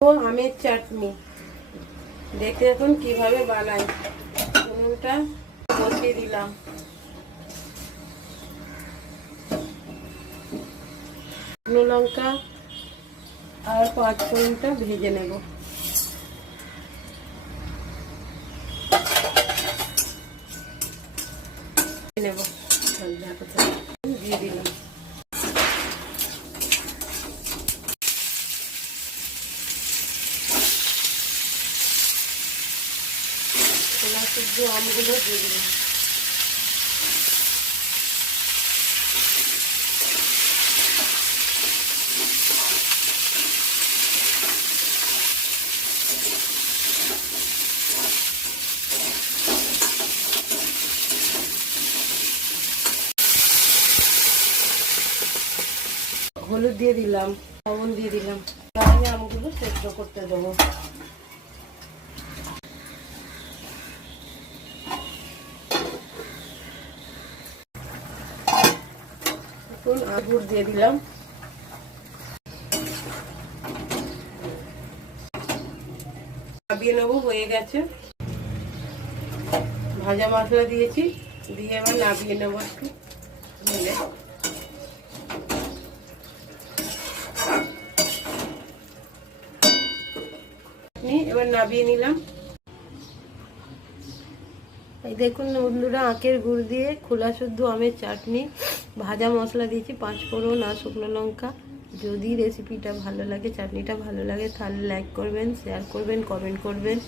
তো আমের চাটনি দেখে এখন কিভাবে বানাই। উনুনটা বসিয়ে দিলাম। শুকনো লঙ্কা আর 5 ফোড়নটা ভেজে নেব। দিয়ে দিলাম। ছোলা সিদ্ধ আমগুলো দিয়ে দিলাম। হলুদ দিয়ে দিলাম, লবণ দিয়ে দিলাম। তাহলে আমগুলো সেদ্ধ করতে দেবো। এখন আগুর দিয়ে দিলাম। নামিয়ে নেবো, হয়ে গেছে। ভাজা মশলা দিয়েছি, দিয়ে এবার নামিয়ে নেবো একটু ঢেলে। এবার নামিয়ে নিলাম। এই দেখুন বন্ধুরা, আখের গুড় দিয়ে খোলা শুদ্ধ আমের চাটনি, ভাজা মশলা দিয়েছি, 5 ফোড়ন আর শুকনো লঙ্কা। যদি রেসিপিটা ভালো লাগে, চাটনিটা ভালো লাগে, তাহলে লাইক করবেন, শেয়ার করবেন, কমেন্ট করবেন।